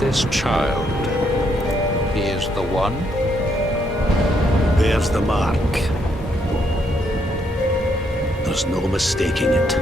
This child, he is the one? There's the mark. There's no mistaking it.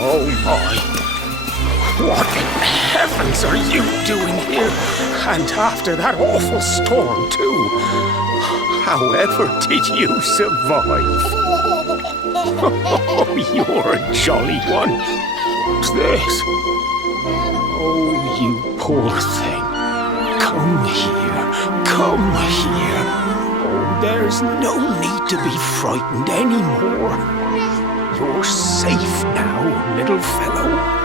Oh my! What in heavens are you doing here? And after that awful storm, too. However did you survive? Oh, you're a jolly one. What's this? Oh, you poor thing. Come here. Come here. Oh, there's no need to be frightened anymore. You're safe now, little fellow.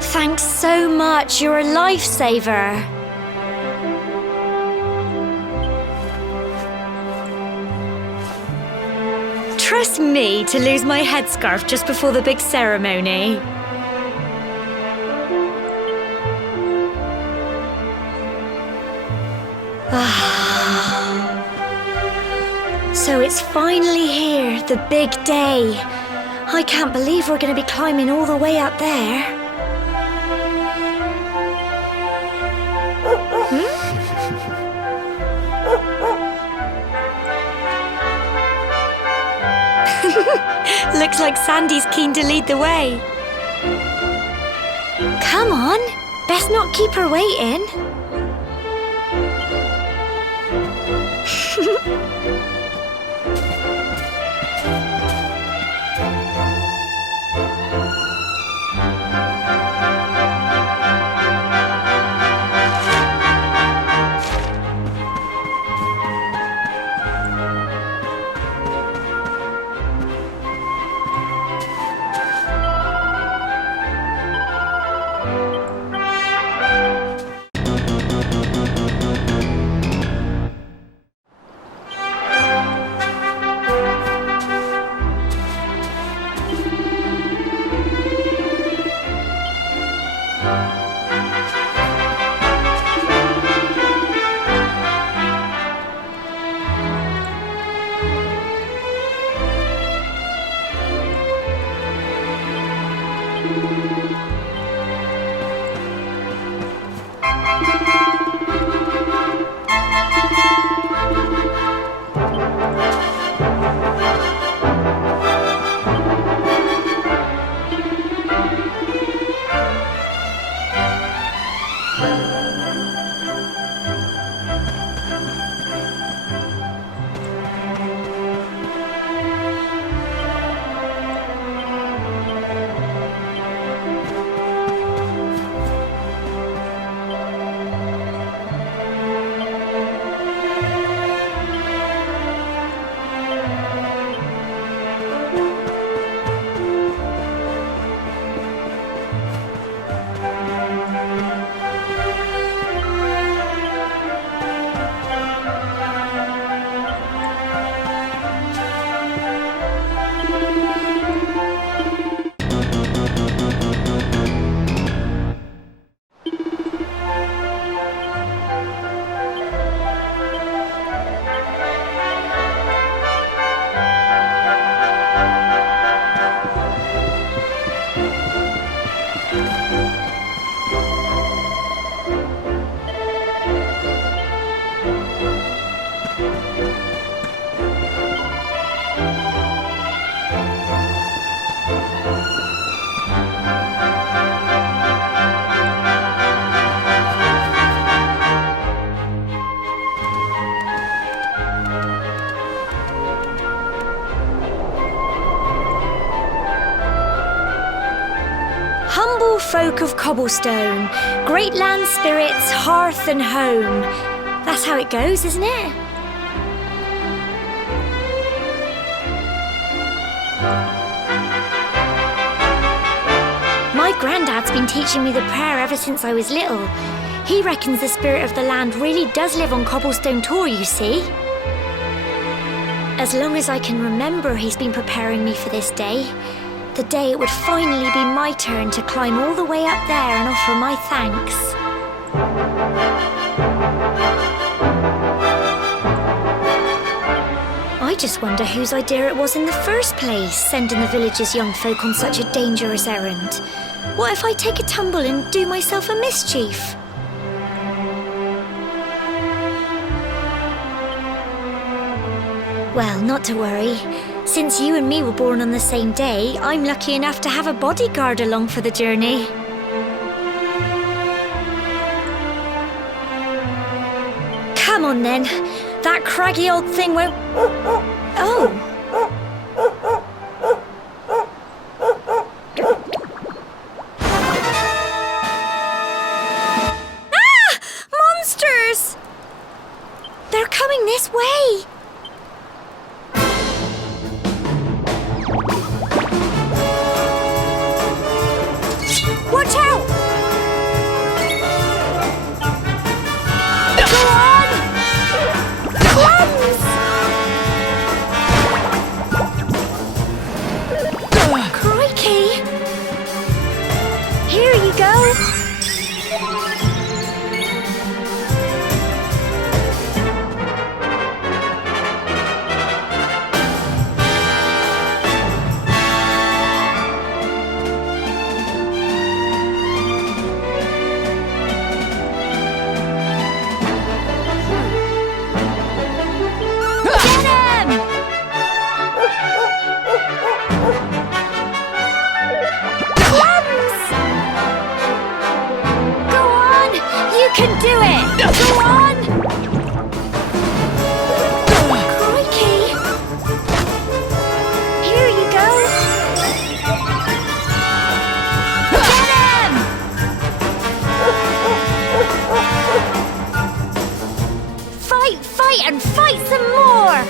Thanks so much, you're a lifesaver. Trust me to lose my headscarf just before the big ceremony. So it's finally here, the big day. I can't believe we're going to be climbing all the way up there. Looks like Sandy's keen to lead the way. Come on, best not keep her waiting. Humble folk of cobblestone, great land spirits, hearth and home. That's how it goes, isn't it? My granddad's been teaching me the prayer ever since I was little. He reckons the spirit of the land really does live on Cobblestone Tor, you see. As long as I can remember, he's been preparing me for this day. The day it would finally be my turn to climb all the way up there and offer my thanks. I just wonder whose idea it was in the first place, sending the village's young folk on such a dangerous errand. What if I take a tumble and do myself a mischief? Well, not to worry. Since you and me were born on the same day, I'm lucky enough to have a bodyguard along for the journey. Come on then. That craggy old thing won't... Oh! Ah! Monsters! They're coming this way! Watch out! Go on! Cleanse! Crikey! Here you go! Can do it! Go on! Crikey! Here you go! Get him! Fight, fight, and fight some more!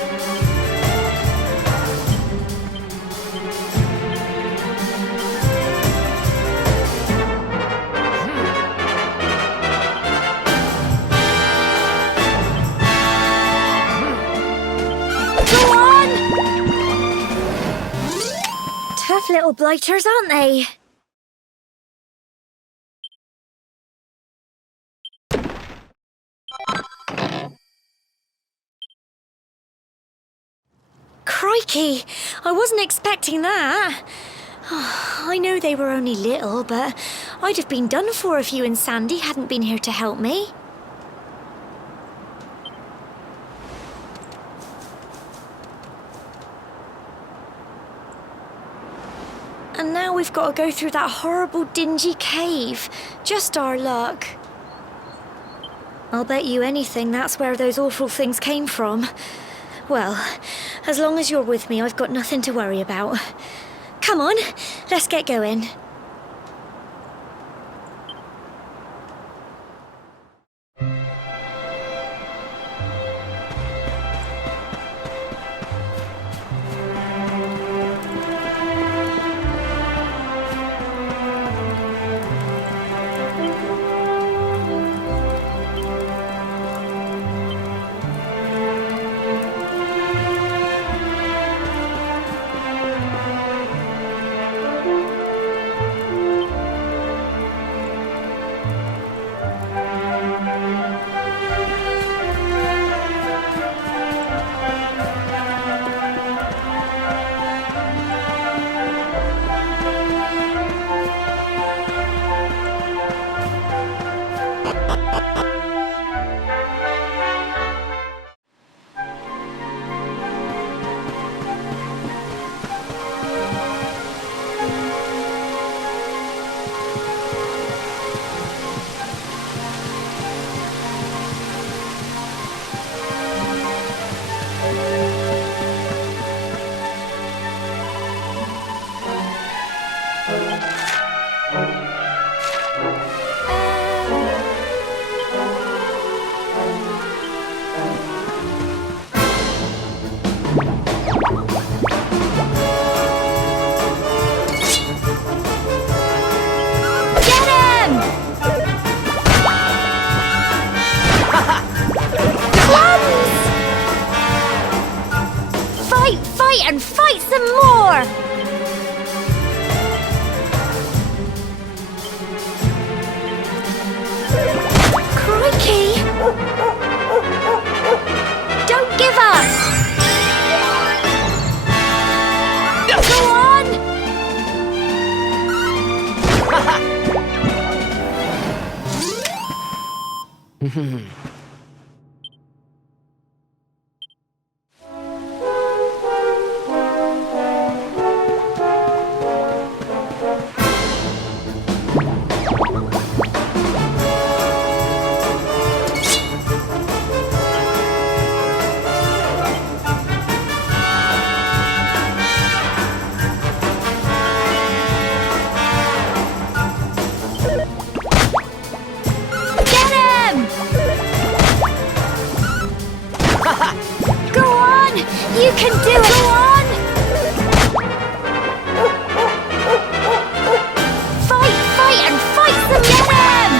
Tough little blighters, aren't they? Crikey! I wasn't expecting that. Oh, I know they were only little, but I'd have been done for if you and Sandy hadn't been here to help me. And now we've got to go through that horrible, dingy cave. Just our luck. I'll bet you anything that's where those awful things came from. Well, as long as you're with me, I've got nothing to worry about. Come on, let's get going. And fight some more! Crikey! Don't give up! Go on! You can do it! Go on! Fight and fight some them!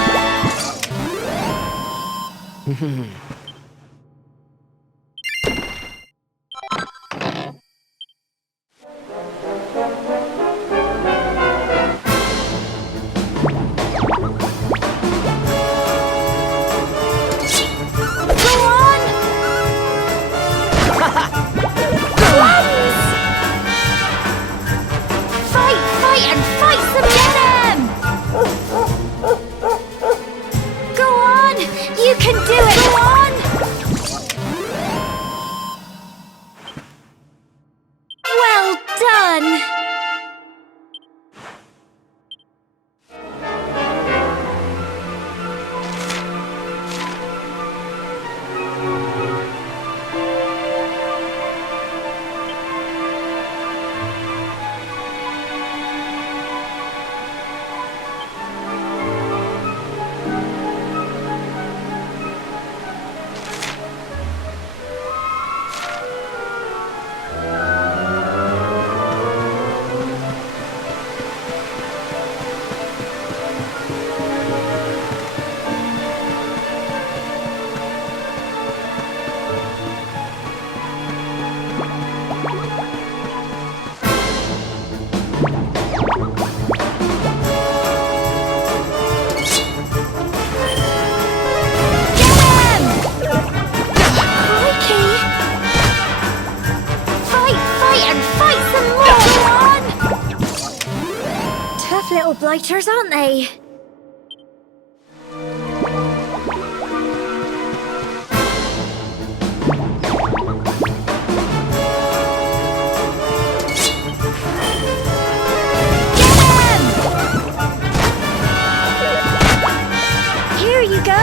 Little blighters, aren't they? Here you go.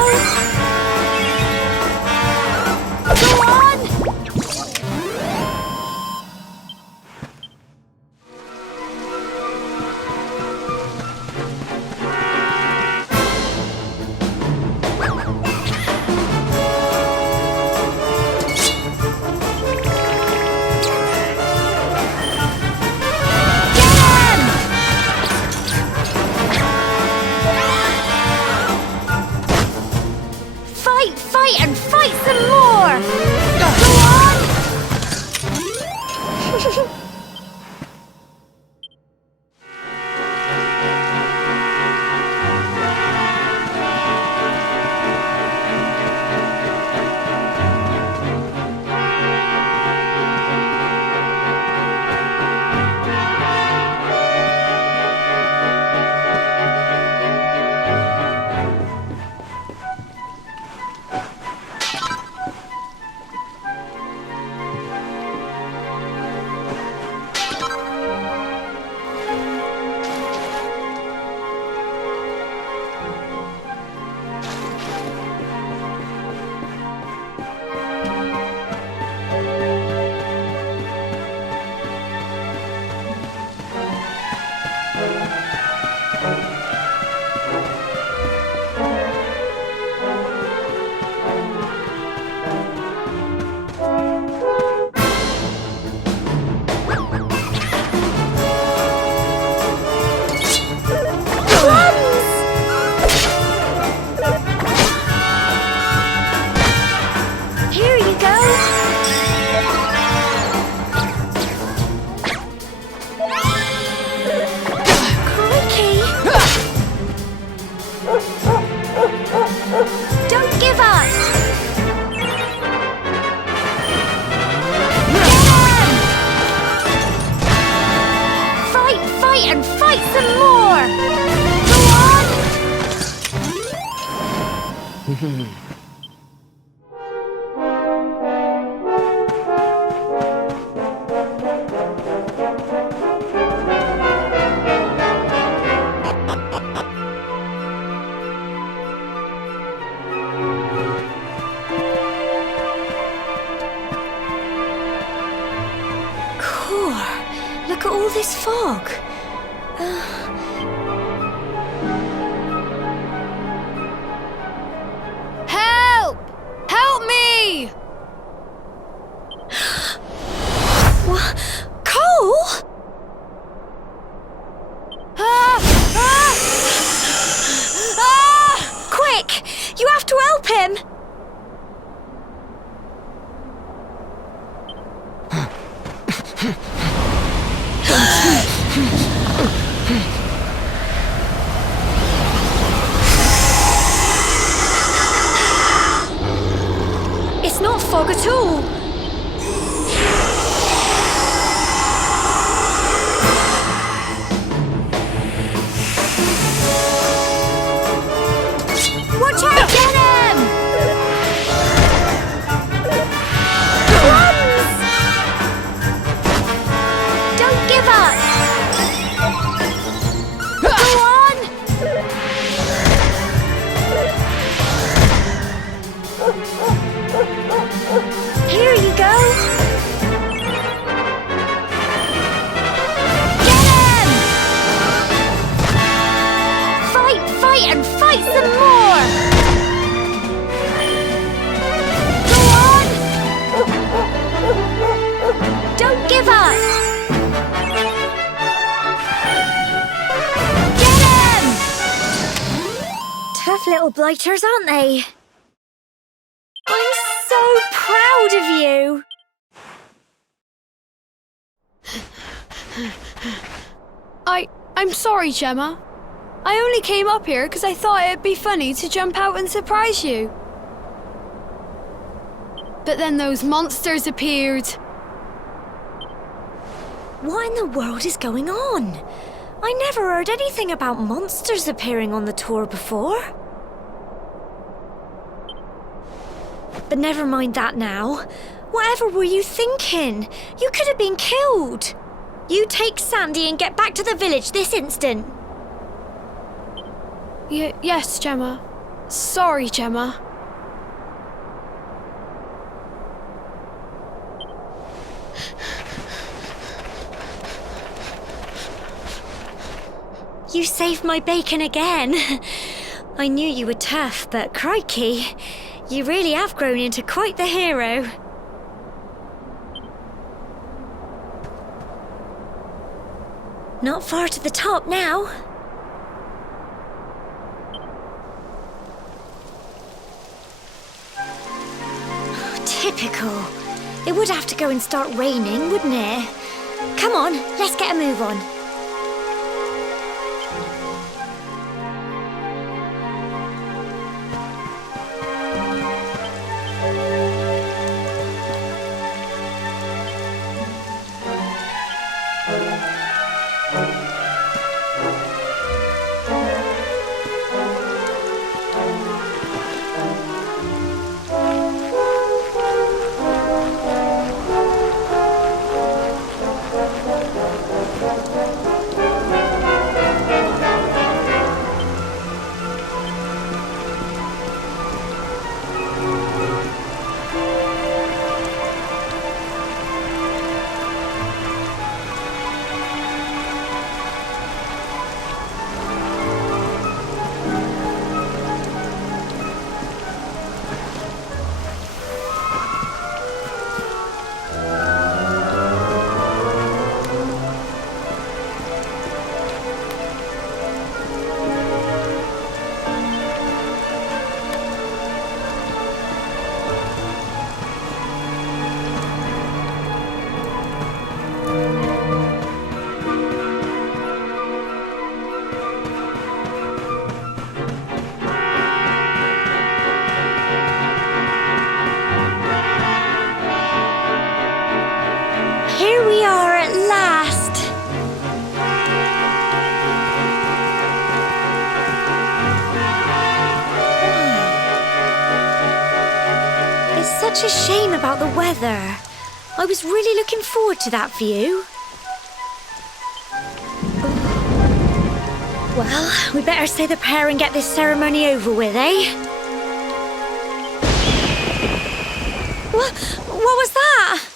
fight some more! Go on! And fight some more! Go on! Core, look at all this fog. Help! Help me! What? Cole? Quick! You have to help him! It's not fog at all. Watch out! Get him! Runs! Don't give up! Go on! Here you go! Get him! Fight, fight, and fight some more! Go on! Don't give up! Get him! Tough little blighters, aren't they? I'm so proud of you! I'm sorry, Gemma. I only came up here because I thought it'd be funny to jump out and surprise you. But then those monsters appeared. What in the world is going on? I never heard anything about monsters appearing on the tour before. But never mind that now. Whatever were you thinking? You could have been killed. You take Sandy and get back to the village this instant. Yes, Gemma. Sorry, Gemma. You saved my bacon again. I knew you were tough, but crikey, you really have grown into quite the hero. Not far to the top now. Typical. It would have to go and start raining, wouldn't it? Come on, let's get a move on. Here we are at last. It's such a shame about the weather. I was really looking forward to that view. Well, we better say the prayer and get this ceremony over with, eh? What was that?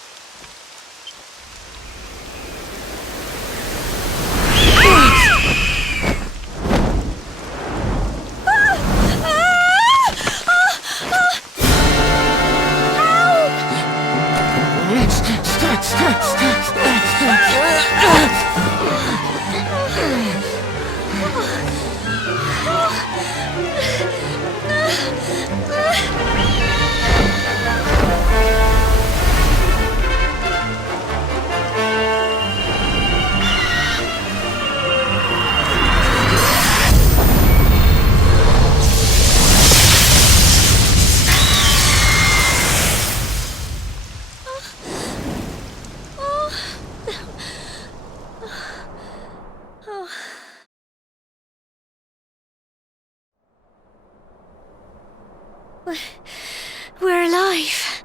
We're alive.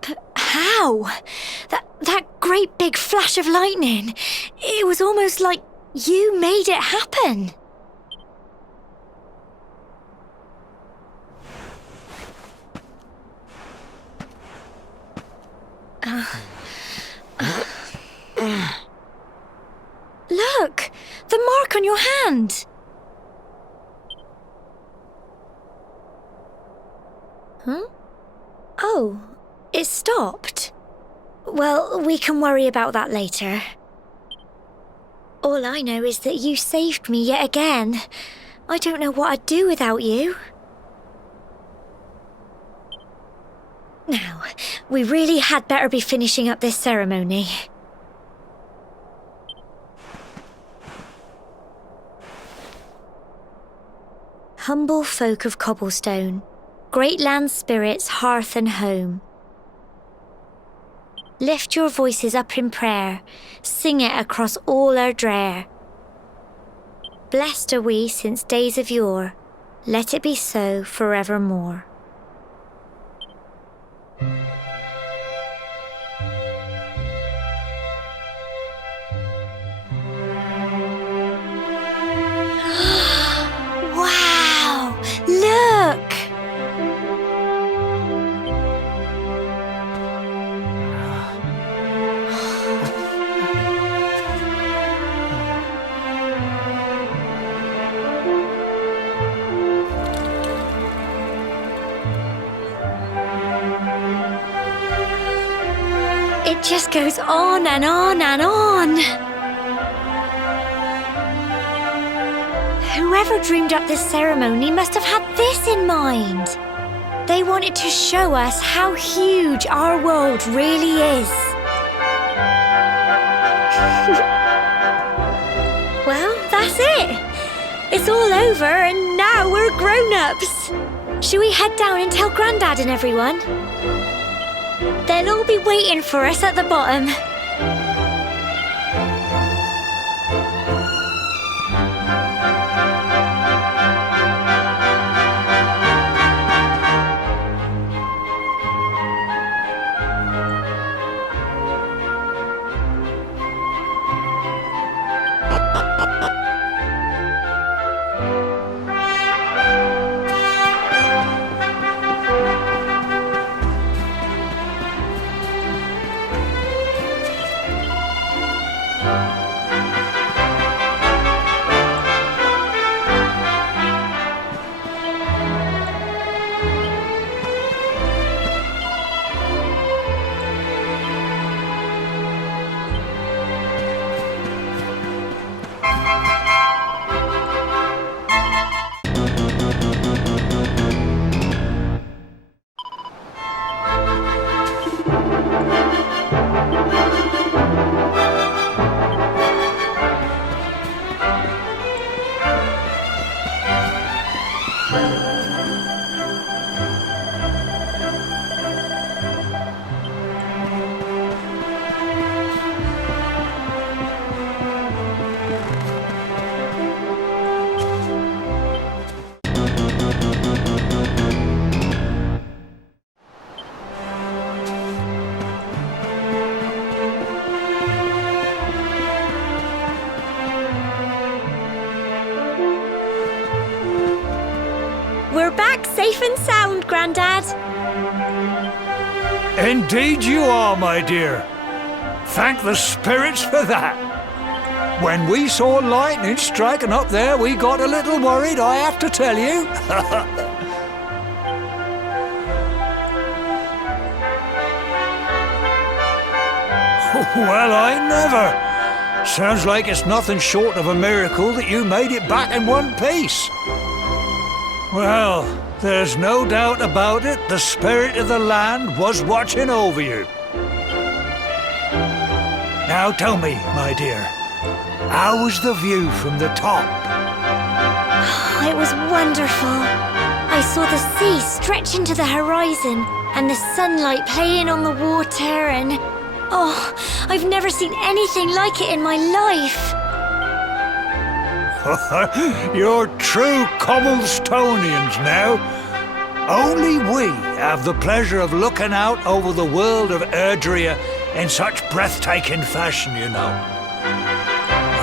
But how? That great big flash of lightning. It was almost like you made it happen. Look, the mark on your hand. Huh? Oh, it stopped. Well, we can worry about that later. All I know is that you saved me yet again. I don't know what I'd do without you. Now, we really had better be finishing up this ceremony. Humble folk of cobblestone, great land spirits, hearth and home. Lift your voices up in prayer, sing it across all our drear. Blessed are we since days of yore, let it be so forevermore. Wow! Look! It just goes on and on and on. Whoever dreamed up this ceremony must have had this in mind. They wanted to show us how huge our world really is. Well, that's it. It's all over and now we're grown-ups. Shall we head down and tell Grandad and everyone? They'll all be waiting for us at the bottom. We're back safe and sound, Grandad. Indeed you are, my dear. Thank the spirits for that. When we saw lightning striking up there, we got a little worried, I have to tell you. Well, I never. Sounds like it's nothing short of a miracle that you made it back in one piece. Well, there's no doubt about it, the spirit of the land was watching over you. Now tell me, my dear, how was the view from the top? It was wonderful. I saw the sea stretch into the horizon and the sunlight playing on the water and... Oh, I've never seen anything like it in my life. You're true Cobblestonians now. Only we have the pleasure of looking out over the world of Erdrea in such breathtaking fashion, you know.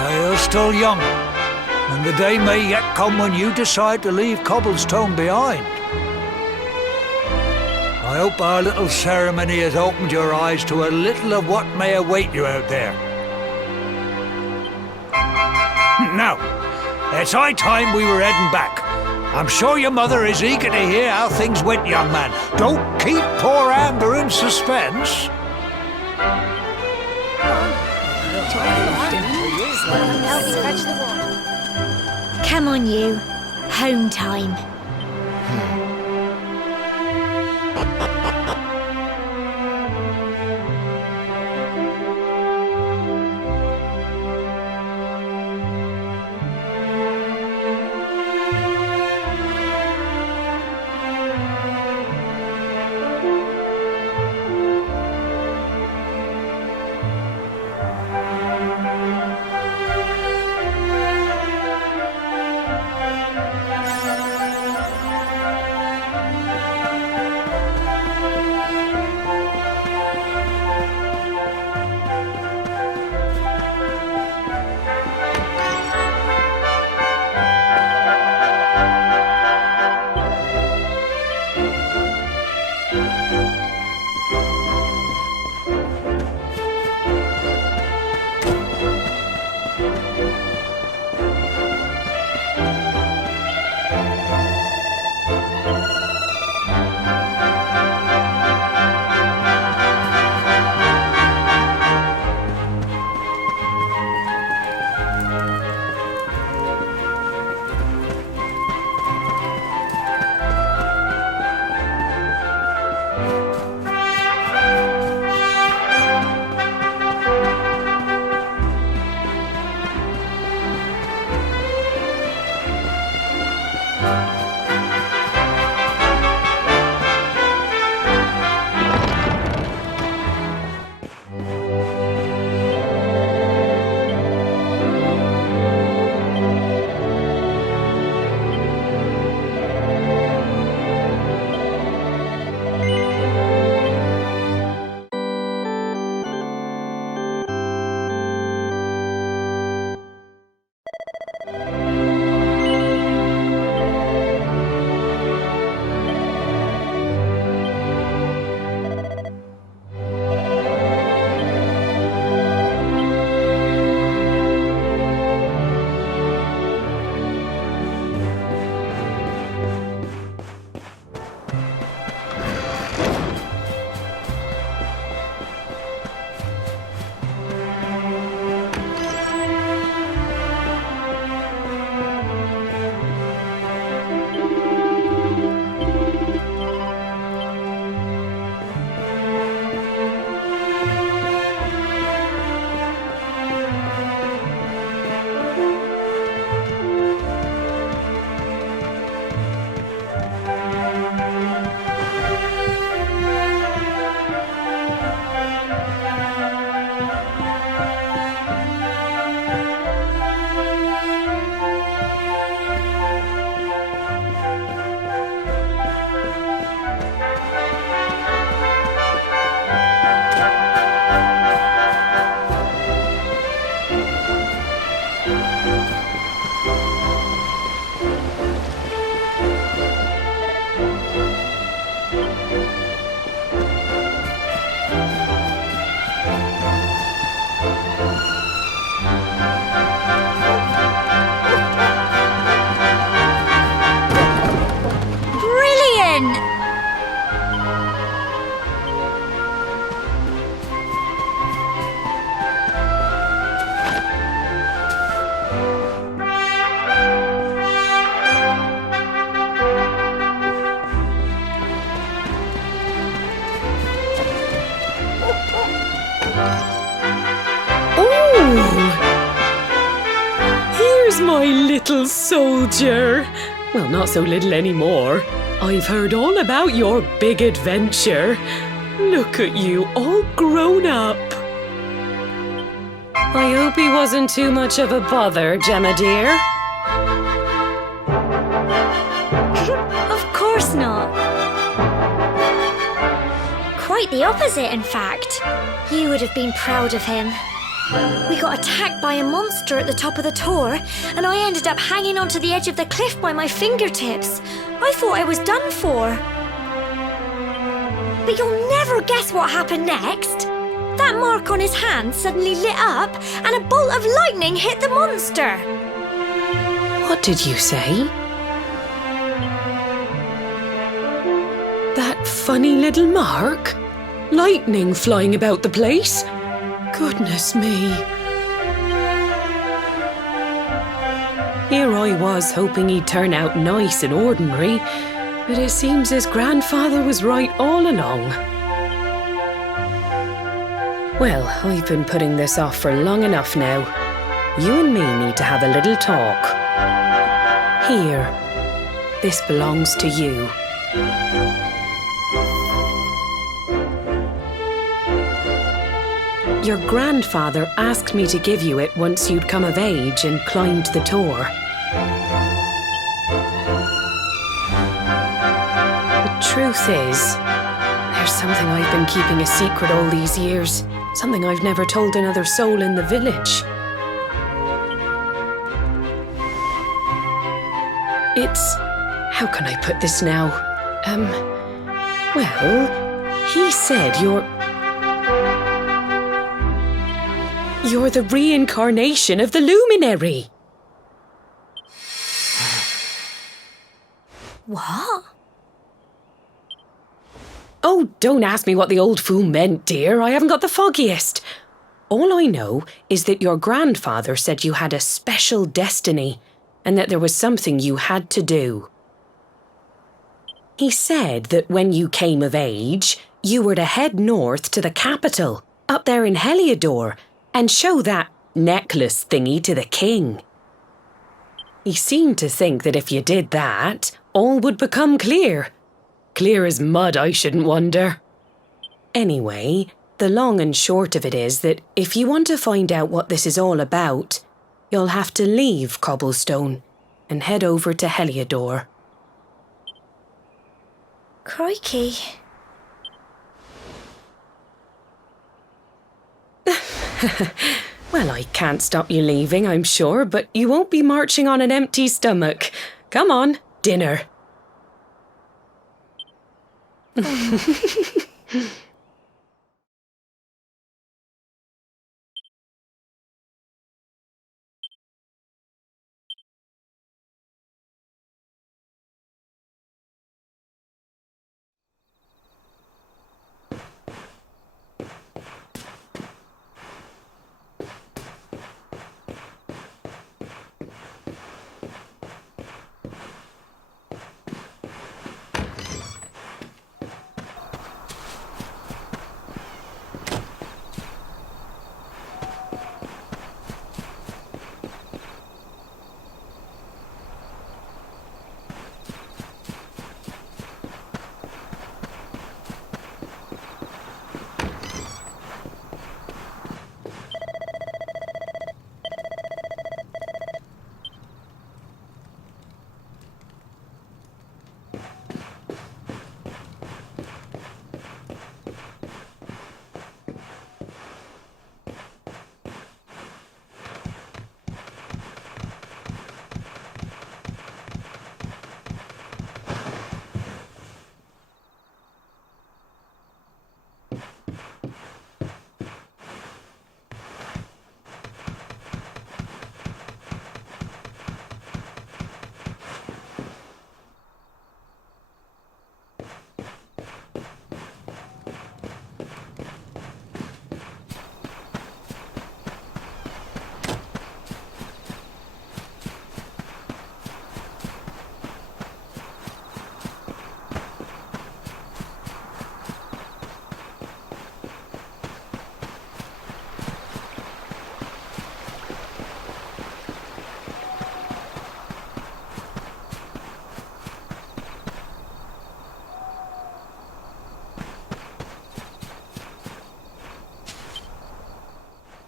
You're still young, and the day may yet come when you decide to leave Cobblestone behind. I hope our little ceremony has opened your eyes to a little of what may await you out there. Now, it's high time we were heading back. I'm sure your mother is eager to hear how things went, young man. Don't keep poor Amber in suspense. Come on, you. Home time. Here's my little soldier. Well, not so little anymore. I've heard all about your big adventure. Look at you, all grown up. I hope he wasn't too much of a bother, Gemma dear. Of course not. Quite the opposite, in fact. You would have been proud of him. We got attacked by a monster at the top of the tor, and I ended up hanging onto the edge of the cliff by my fingertips. I thought I was done for. But you'll never guess what happened next. That mark on his hand suddenly lit up, and a bolt of lightning hit the monster. What did you say? That funny little mark? Lightning flying about the place? Goodness me. Here I was hoping he'd turn out nice and ordinary, but it seems his grandfather was right all along. Well, I've been putting this off for long enough now. You and me need to have a little talk. Here, this belongs to you. Your grandfather asked me to give you it once you'd come of age and climbed the tor. The truth is, there's something I've been keeping a secret all these years. Something I've never told another soul in the village. It's... how can I put this now? Well, he said You're the reincarnation of the luminary. What? Oh, don't ask me what the old fool meant, dear. I haven't got the foggiest. All I know is that your grandfather said you had a special destiny and that there was something you had to do. He said that when you came of age, you were to head north to the capital, up there in Heliodor, and show that necklace thingy to the king. He seemed to think that if you did that, all would become clear. Clear as mud, I shouldn't wonder. Anyway, the long and short of it is that if you want to find out what this is all about, you'll have to leave Cobblestone and head over to Heliodor. Crikey. Well, I can't stop you leaving, I'm sure, but you won't be marching on an empty stomach. Come on, dinner.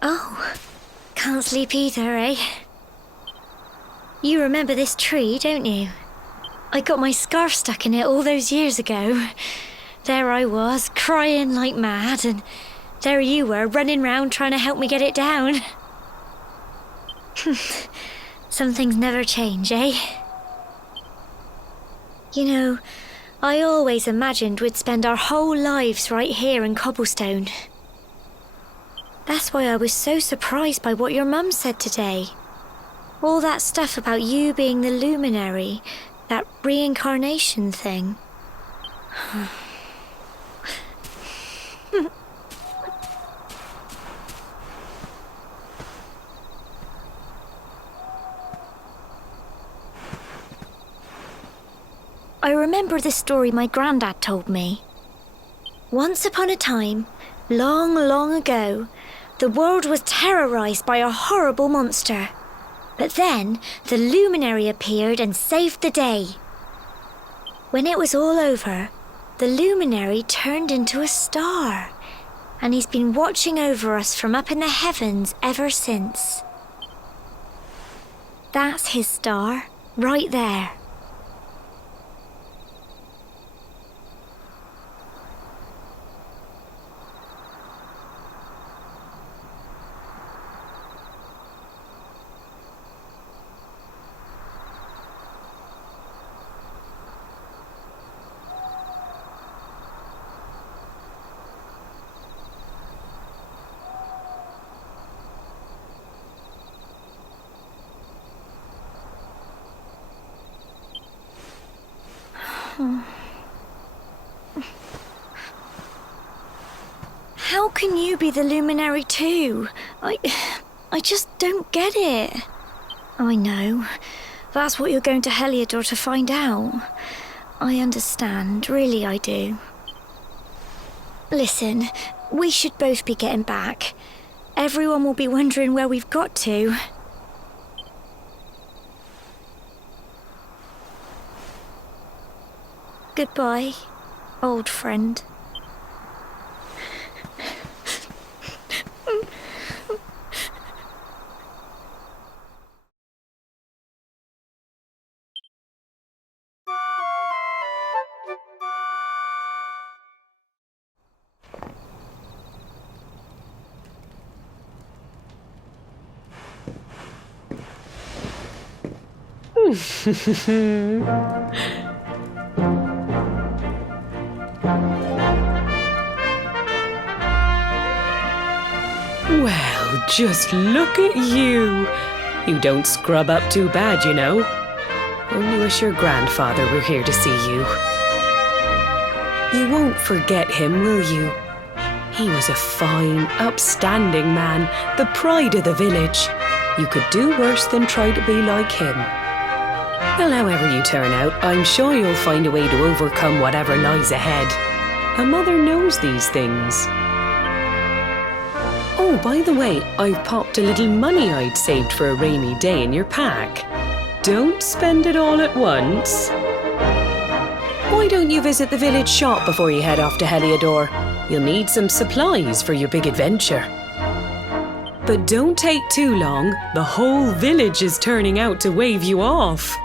Oh, can't sleep either, eh? You remember this tree, don't you? I got my scarf stuck in it all those years ago. There I was, crying like mad, and there you were, running round trying to help me get it down. Some things never change, eh? You know, I always imagined we'd spend our whole lives right here in Cobblestone. That's why I was so surprised by what your mum said today. All that stuff about you being the luminary, that reincarnation thing. I remember the story my granddad told me. Once upon a time, long, long ago, the world was terrorized by a horrible monster. But then, the luminary appeared and saved the day. When it was all over, the luminary turned into a star, and he's been watching over us from up in the heavens ever since. That's his star, right there. How can you be the luminary too? I just don't get it. I know. That's what you're going to Heliodor to find out. I understand, really I do. Listen, we should both be getting back. Everyone will be wondering where we've got to. Goodbye, old friend. Well, just look at you. You don't scrub up too bad, you know. Only wish your grandfather were here to see you. You won't forget him, will you? He was a fine, upstanding man, the pride of the village. You could do worse than try to be like him. Well, however you turn out, I'm sure you'll find a way to overcome whatever lies ahead. A mother knows these things. Oh, by the way, I've popped a little money I'd saved for a rainy day in your pack. Don't spend it all at once. Why don't you visit the village shop before you head off to Heliodor? You'll need some supplies for your big adventure. But don't take too long. The whole village is turning out to wave you off.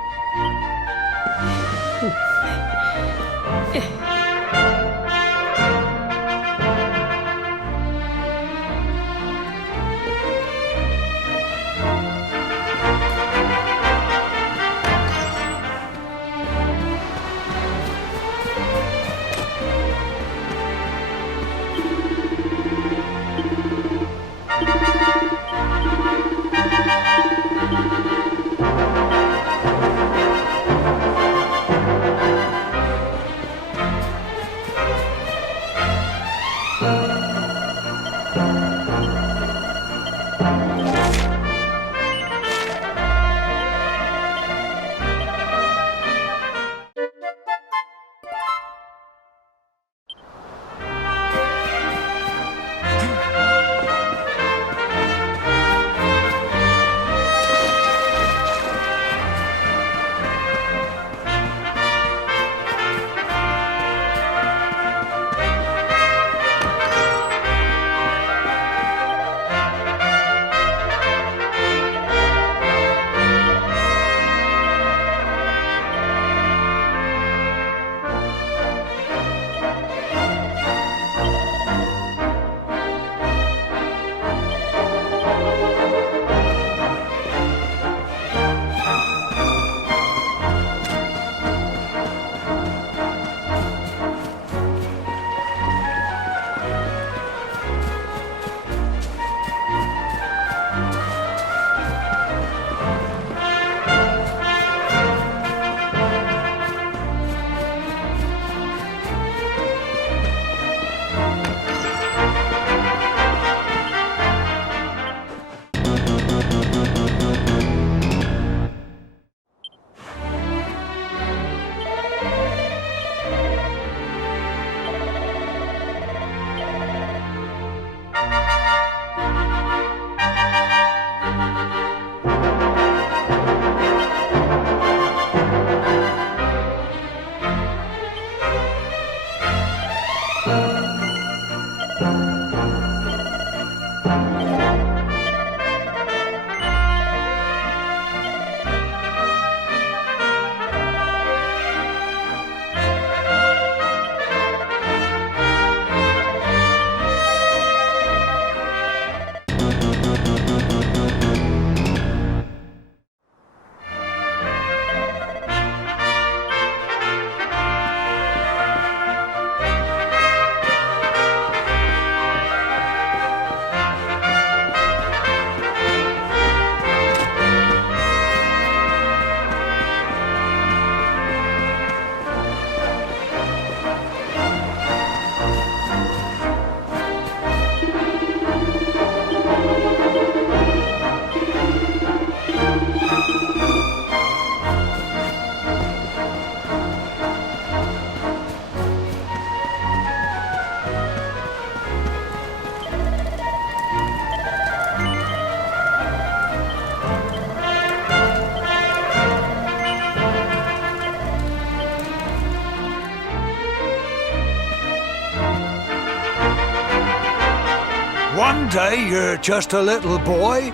day you're just a little boy,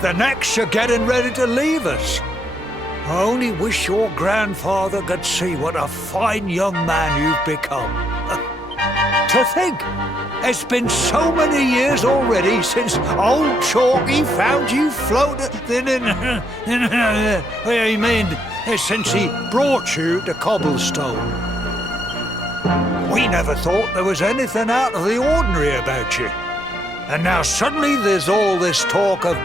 the next you're getting ready to leave us. I only wish your grandfather could see what a fine young man you've become. To think, it's been so many years already since old Chalky found you floating since he brought you to Cobblestone. We never thought there was anything out of the ordinary about you. And now suddenly there's all this talk of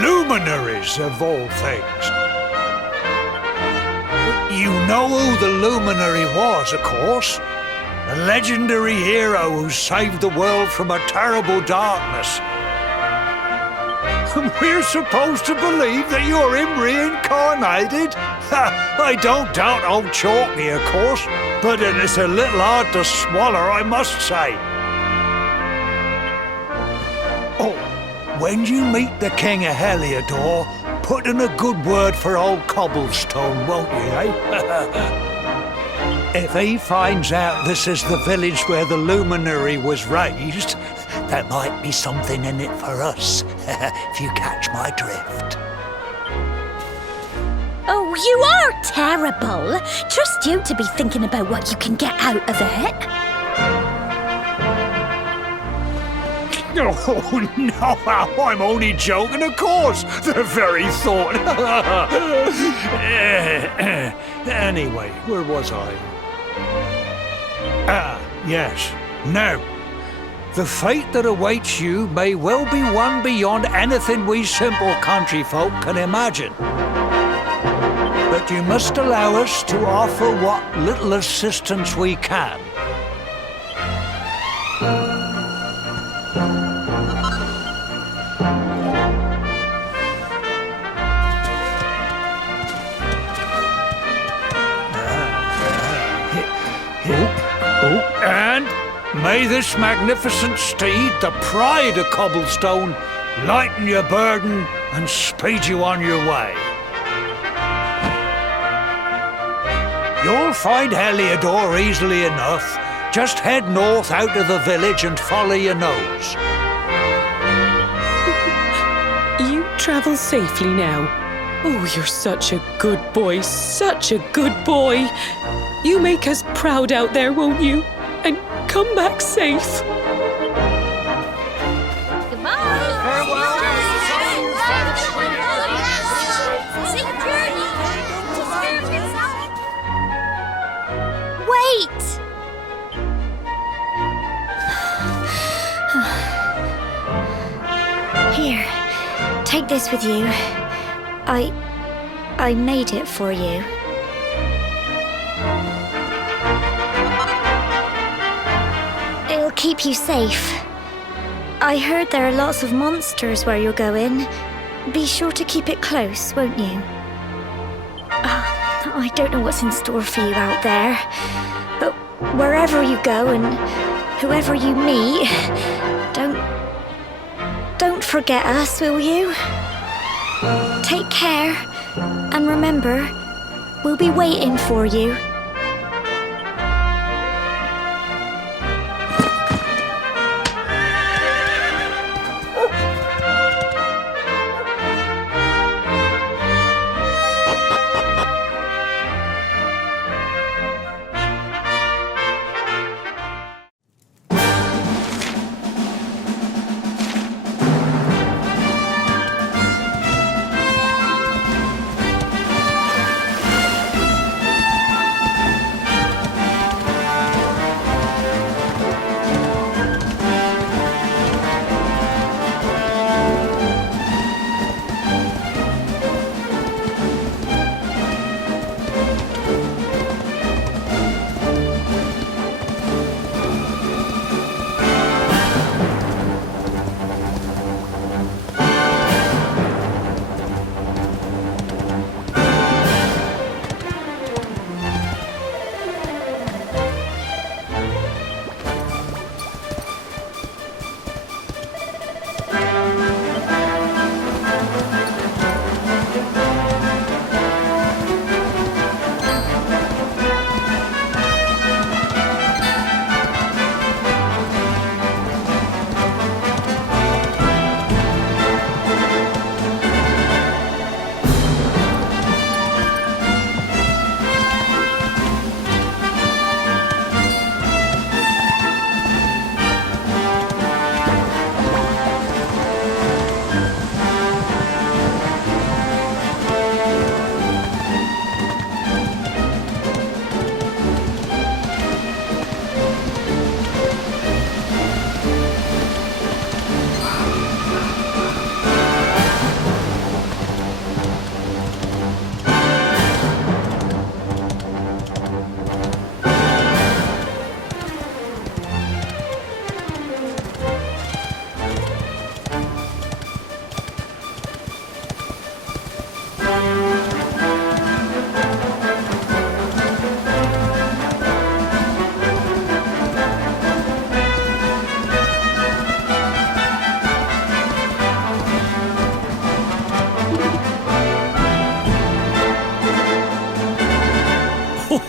luminaries of all things. You know who the luminary was, of course. A legendary hero who saved the world from a terrible darkness. And we're supposed to believe that you're him reincarnated? I don't doubt old Chalky, of course, but it's a little hard to swallow, I must say. Oh, when you meet the King of Heliodor, put in a good word for old Cobblestone, won't you, eh? If he finds out this is the village where the luminary was raised, there might be something in it for us, if you catch my drift. Oh, you are terrible. Trust you to be thinking about what you can get out of it. Oh, no, I'm only joking, of course. The very thought. Anyway, where was I? Ah, yes. Now, the fate that awaits you may well be one beyond anything we simple country folk can imagine. But you must allow us to offer what little assistance we can. And may this magnificent steed, the pride of Cobblestone, lighten your burden and speed you on your way. You'll find Heliodor easily enough. Just head north out of the village and follow your nose. You travel safely now. Oh, you're such a good boy, such a good boy. You make us proud out there, won't you? And come back safe. Wait! Here, take this with you. I made it for you. It'll keep you safe. I heard there are lots of monsters where you're going. Be sure to keep it close, won't you? I don't know what's in store for you out there, but wherever you go and whoever you meet, don't forget us, will you? Take care, and remember, we'll be waiting for you.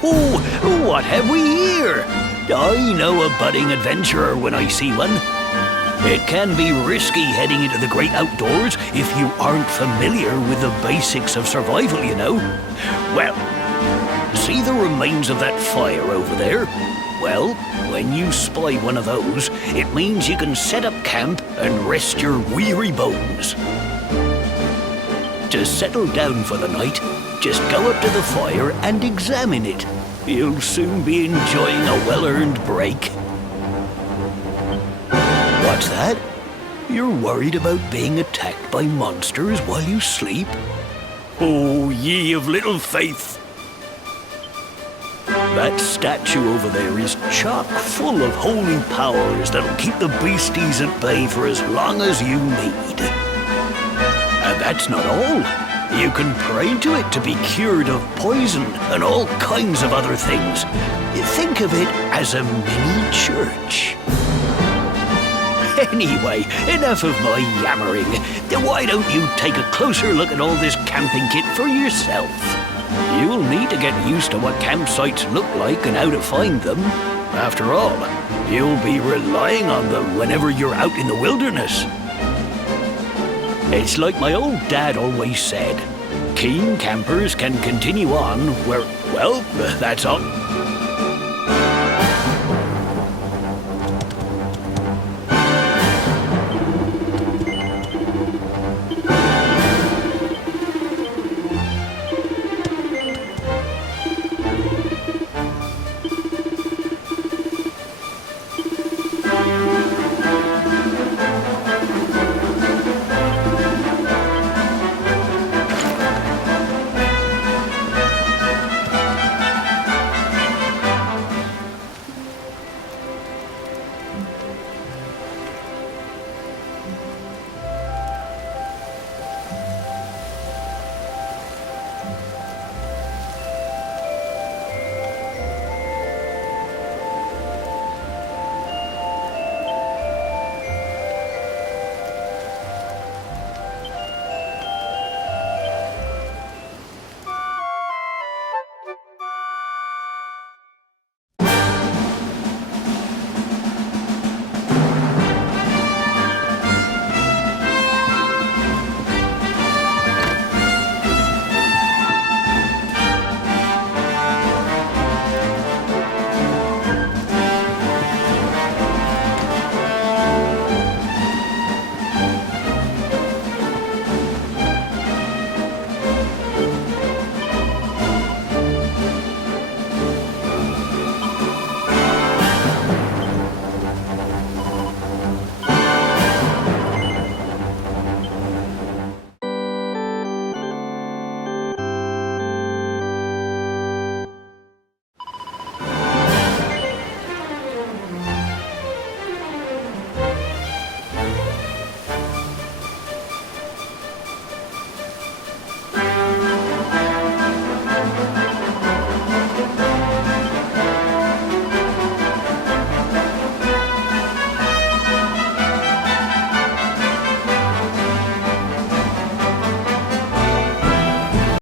Oh, what have we here? I know a budding adventurer when I see one. It can be risky heading into the great outdoors if you aren't familiar with the basics of survival, you know. Well, see the remains of that fire over there? Well, when you spy one of those, it means you can set up camp and rest your weary bones. To settle down for the night, just go up to the fire and examine it. You'll soon be enjoying a well-earned break. What's that? You're worried about being attacked by monsters while you sleep? Oh, ye of little faith! That statue over there is chock full of holy powers that'll keep the beasties at bay for as long as you need. And that's not all. You can pray to it to be cured of poison and all kinds of other things. Think of it as a mini church. Anyway, enough of my yammering. Why don't you take a closer look at all this camping kit for yourself? You'll need to get used to what campsites look like and how to find them. After all, you'll be relying on them whenever you're out in the wilderness. It's like my old dad always said, keen campers can continue on where, well, that's all.